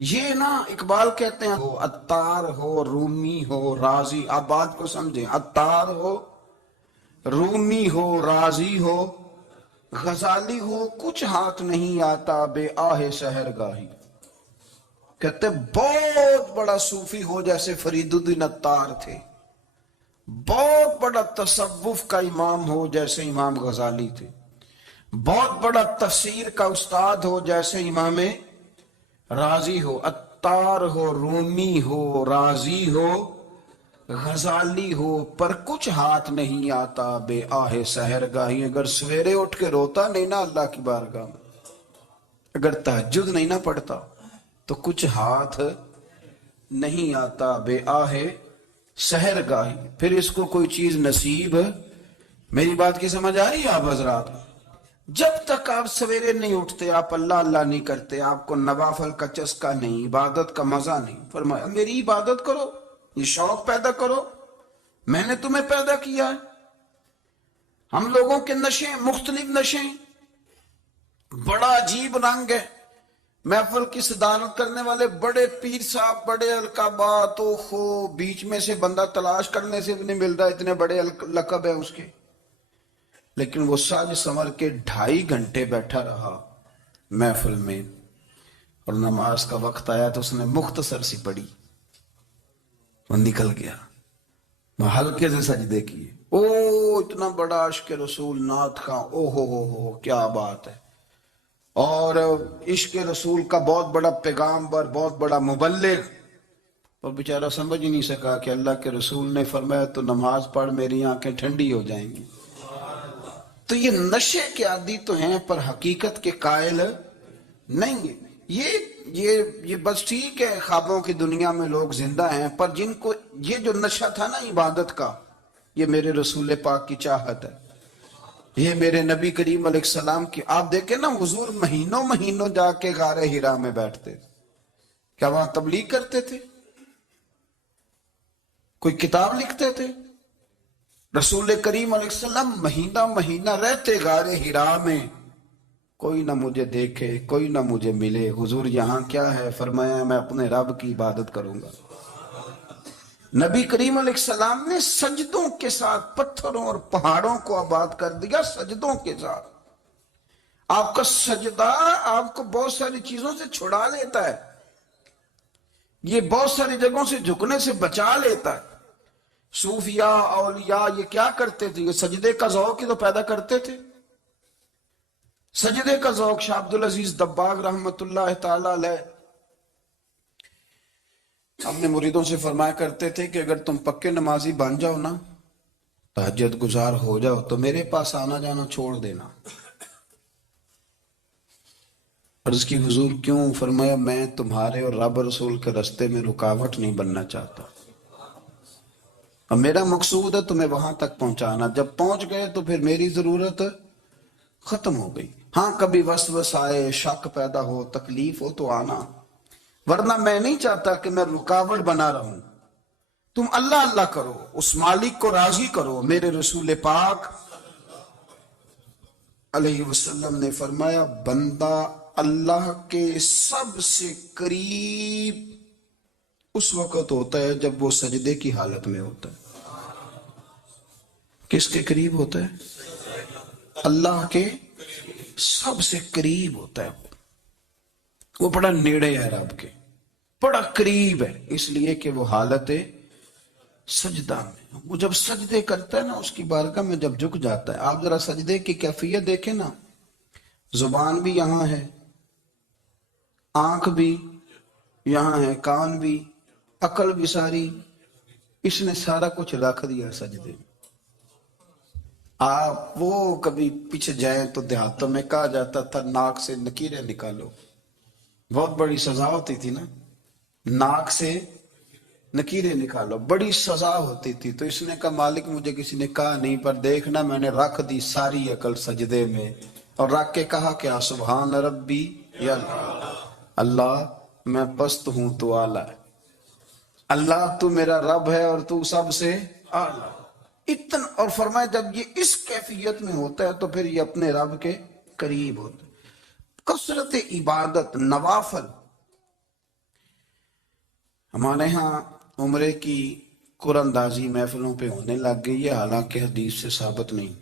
یہ نا اقبال کہتے ہیں ہو عطار ہو رومی ہو رازی. آپ بات کو سمجھیں. عطار ہو رومی ہو رازی ہو غزالی ہو کچھ ہاتھ نہیں آتا بے آہ سحر گاہی. کہتے بہت بڑا صوفی ہو جیسے فرید الدین عطار تھے، بہت بڑا تصوف کا امام ہو جیسے امام غزالی تھے، بہت بڑا تفسیر کا استاد ہو جیسے امام رازی ہو. عطار ہو رومی ہو رازی ہو غزالی ہو پر کچھ ہاتھ نہیں آتا بے آہ سحر گاہی. اگر سویرے اٹھ کے روتا نہیں نا اللہ کی بارگاہ میں، اگر تہجد نہیں نہ پڑھتا تو کچھ ہاتھ نہیں آتا بے آہ سحر گاہی. پھر اس کو کوئی چیز نصیب. میری بات کی سمجھ آ رہی ہے آپ حضرات؟ جب تک آپ سویرے نہیں اٹھتے، آپ اللہ اللہ نہیں کرتے، آپ کو نوافل کا چسکا نہیں، عبادت کا مزہ نہیں. فرمایا میری عبادت کرو، یہ شوق پیدا کرو، میں نے تمہیں پیدا کیا ہے. ہم لوگوں کے نشے مختلف نشے، بڑا عجیب رنگ ہے. محفل کی صدارت کرنے والے بڑے پیر صاحب، بڑے القابات، اوہو بیچ میں سے بندہ تلاش کرنے سے بھی نہیں ملتا، اتنے بڑے لقب ہے اس کے. لیکن وہ ساج سنور کے 2.5 گھنٹے بیٹھا رہا محفل میں، اور نماز کا وقت آیا تو اس نے مختصر سی پڑھی، وہ نکل گیا. وہ ہلکے سے سجدے کیے. او اتنا بڑا عشق رسول نعت کا، او ہو کیا بات ہے. اور عشق رسول کا بہت بڑا پیغامبر، بہت بڑا مبلغ، اور بیچارہ سمجھ ہی نہیں سکا کہ اللہ کے رسول نے فرمایا تو نماز پڑھ میری آنکھیں ٹھنڈی ہو جائیں گی. تو یہ نشے کے عادی تو ہیں پر حقیقت کے قائل نہیں ہیں. یہ بس ٹھیک ہے خوابوں کی دنیا میں لوگ زندہ ہیں، پر جن کو یہ جو نشہ تھا نا عبادت کا، یہ میرے رسول پاک کی چاہت ہے، یہ میرے نبی کریم علیہ السلام کی. آپ دیکھیں نا حضور مہینوں مہینوں جا کے غار حرا میں بیٹھتے تھے. کیا وہاں تبلیغ کرتے تھے؟ کوئی کتاب لکھتے تھے؟ رسول کریم علیہ السلام مہینہ مہینہ رہتے غار حرا میں. کوئی نہ مجھے دیکھے، کوئی نہ مجھے ملے. حضور یہاں کیا ہے؟ فرمایا میں اپنے رب کی عبادت کروں گا. نبی کریم علیہ السلام نے سجدوں کے ساتھ پتھروں اور پہاڑوں کو آباد کر دیا، سجدوں کے ساتھ. آپ کا سجدہ آپ کو بہت ساری چیزوں سے چھڑا لیتا ہے، یہ بہت ساری جگہوں سے جھکنے سے بچا لیتا ہے. صوفیاء اولیاء یہ کیا کرتے تھے؟ یہ سجدے کا ذوق ہی تو پیدا کرتے تھے. سجدے کا ذوق. شاہ عبدالعزیز دباغ رحمت اللہ تعالی علیہ اپنے مریدوں سے فرمایا کرتے تھے کہ اگر تم پکے نمازی بن جاؤ نا، تہجد گزار ہو جاؤ، تو میرے پاس آنا جانا چھوڑ دینا. عرض کی حضور کیوں؟ فرمایا میں تمہارے اور رب رسول کے رستے میں رکاوٹ نہیں بننا چاہتا، اور میرا مقصود ہے تمہیں وہاں تک پہنچانا. جب پہنچ گئے تو پھر میری ضرورت ختم ہو گئی. ہاں کبھی وسوس آئے، شک پیدا ہو، تکلیف ہو تو آنا، ورنہ میں نہیں چاہتا کہ میں رکاوٹ بنا رہوں. تم اللہ اللہ کرو، اس مالک کو راضی کرو. میرے رسول پاک علیہ وسلم نے فرمایا بندہ اللہ کے سب سے قریب اس وقت ہوتا ہے جب وہ سجدے کی حالت میں ہوتا ہے. کس کے قریب ہوتا ہے؟ اللہ کے سب سے قریب ہوتا ہے. وہ بڑا نیڑے ہے رب کے، بڑا قریب ہے، اس لیے کہ وہ حالت سجدہ میں. وہ جب سجدے کرتا ہے نا اس کی بارگاہ میں جب جھک جاتا ہے. آپ ذرا سجدے کی کیفیت دیکھیں نا، زبان بھی یہاں ہے، آنکھ بھی یہاں ہے، کان بھی، عقل بھی ساری، اس نے سارا کچھ رکھ دیا سجدے میں. آپ وہ کبھی پیچھے جائیں تو دیہاتوں میں کہا جاتا تھا ناک سے نکیریں نکالو. بہت بڑی سزا ہوتی تھی نا، ناک سے نکیریں نکالو، بڑی سزا ہوتی تھی. تو اس نے کہا مالک مجھے کسی نے کہا نہیں، پر دیکھنا میں نے رکھ دی ساری عقل سجدے میں، اور رکھ کے کہا کیا؟ سبحان ربی یا اللہ میں پست ہوں تو اعلیٰ ہے، اللہ تو میرا رب ہے اور تو سب سے اعلیٰ. اتنا. اور فرمایا جب یہ اس کیفیت میں ہوتا ہے تو پھر یہ اپنے رب کے قریب ہوتا ہے. کثرت عبادت، نوافل، ہمارے ہاں عمرے کی قرآن اندازی محفلوں پہ ہونے لگ گئی ہے، حالانکہ حدیث سے ثابت نہیں۔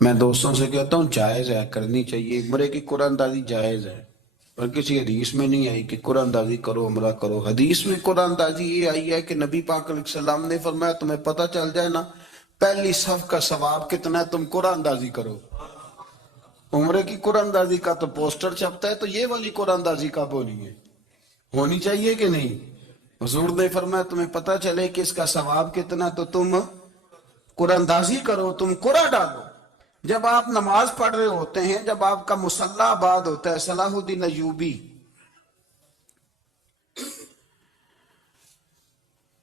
میں دوستوں سے کہتا ہوں جائز ہے، کرنی چاہیے، عمرے کی قرآن اندازی جائز ہے، اور کسی حدیث میں نہیں آئی کہ قرآن اندازی کرو عمرہ کرو۔ حدیث میں قرآن اندازی یہ آئی ہے کہ نبی پاک علیہ السلام نے فرمایا تمہیں پتہ چل جائے نا پہلی صف کا ثواب کتنا ہے، تم قرآن اندازی کرو۔ عمرے کی قرآن اندازی کا تو پوسٹر چھپتا ہے، تو یہ والی قرآن اندازی کب ہونی ہے؟ ہونی چاہیے کہ نہیں؟ حضور نے فرمایا تمہیں پتہ چلے کہ اس کا ثواب کتنا تو تم قرآن اندازی کرو، تم قرآن ڈالو۔ جب آپ نماز پڑھ رہے ہوتے ہیں، جب آپ کا مصلی آباد ہوتا ہے، صلاح الدین ایوبی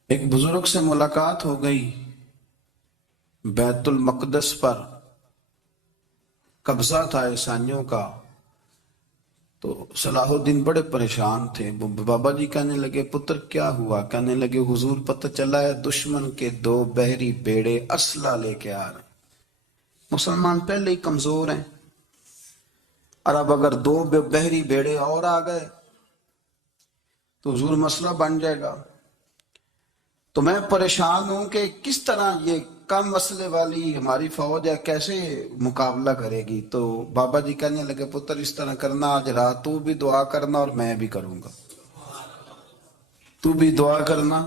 ایک بزرگ سے ملاقات ہو گئی، بیت المقدس پر قبضہ تھا عیسائیوں کا، تو صلاح الدین بڑے پریشان تھے۔ بابا جی کہنے لگے پتر کیا ہوا؟ کہنے لگے حضور پتہ چلا ہے دشمن کے 2 بحری بیڑے اسلحہ لے کے آ رہے ہیں، مسلمان پہلے ہی کمزور ہیں، اور اب اگر 2 بحری بیڑے اور آ گئے تو حضور مسئلہ بن جائے گا۔ تو میں پریشان ہوں کہ کس طرح یہ کم مسئلے والی ہماری فوج ہے کیسے مقابلہ کرے گی۔ تو بابا جی کہنے لگے پتر اس طرح کرنا، آج رات تو بھی دعا کرنا اور میں بھی کروں گا، تو بھی دعا کرنا،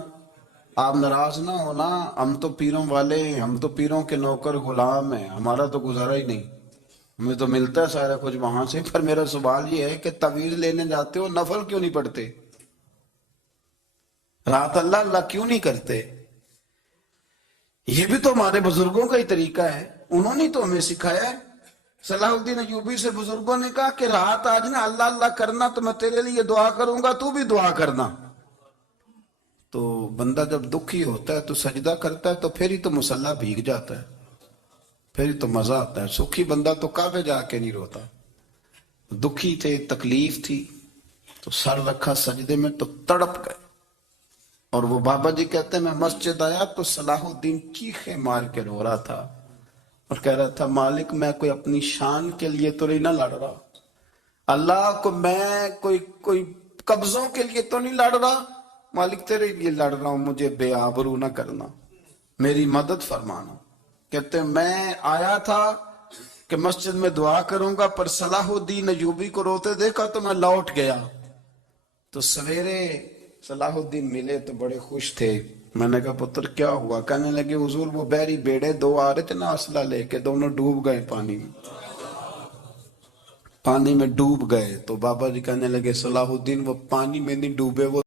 آپ ناراض نہ ہونا، ہم تو پیروں والے ہیں، ہم تو پیروں کے نوکر غلام ہیں، ہمارا تو گزارا ہی نہیں، ہمیں تو ملتا ہے سارا کچھ وہاں سے۔ پر میرا سوال یہ ہے کہ تعویذ لینے جاتے ہو نفل کیوں نہیں پڑھتے؟ رات اللہ اللہ کیوں نہیں کرتے؟ یہ بھی تو ہمارے بزرگوں کا ہی طریقہ ہے، انہوں نے تو ہمیں سکھایا ہے۔ صلاح الدین ایوبی سے بزرگوں نے کہا کہ رات آج نا اللہ اللہ کرنا، تو میں تیرے لیے دعا کروں گا، تو بھی دعا کرنا۔ تو بندہ جب دکھی ہوتا ہے تو سجدہ کرتا ہے، تو پھر ہی تو مصلی بھیگ جاتا ہے، پھر ہی تو مزہ آتا ہے۔ سکھی بندہ تو کعبے جا کے نہیں روتا، دکھی تھے، تکلیف تھی، تو سر رکھا سجدے میں تو تڑپ گئے۔ اور وہ بابا جی کہتے ہیں میں مسجد آیا تو صلاح الدین چیخے مار کے رو رہا تھا اور کہہ رہا تھا مالک میں کوئی اپنی شان کے لیے تو نہیں نہ لڑ رہا، اللہ کو میں کوئی قبضوں کے لیے تو نہیں لڑ رہا، مالک تیرے لیے لڑ رہا ہوں، مجھے بے آبرو نہ کرنا، میری مدد فرمانا۔ کہتے ہیں میں آیا تھا کہ مسجد میں دعا کروں گا، پر صلاح الدین ایوبی کو روتے دیکھا تو میں لوٹ گیا۔ تو سویرے صلاح الدین ملے تو بڑے خوش تھے۔ میں نے کہا پتر کیا ہوا؟ کہنے لگے حضور وہ بحری بیڑے 2 آ رہے تھے نا اسلحہ لے کے، دونوں ڈوب گئے پانی میں ڈوب گئے۔ تو بابا جی کہنے لگے صلاح الدین وہ پانی میں نہیں ڈوبے، وہ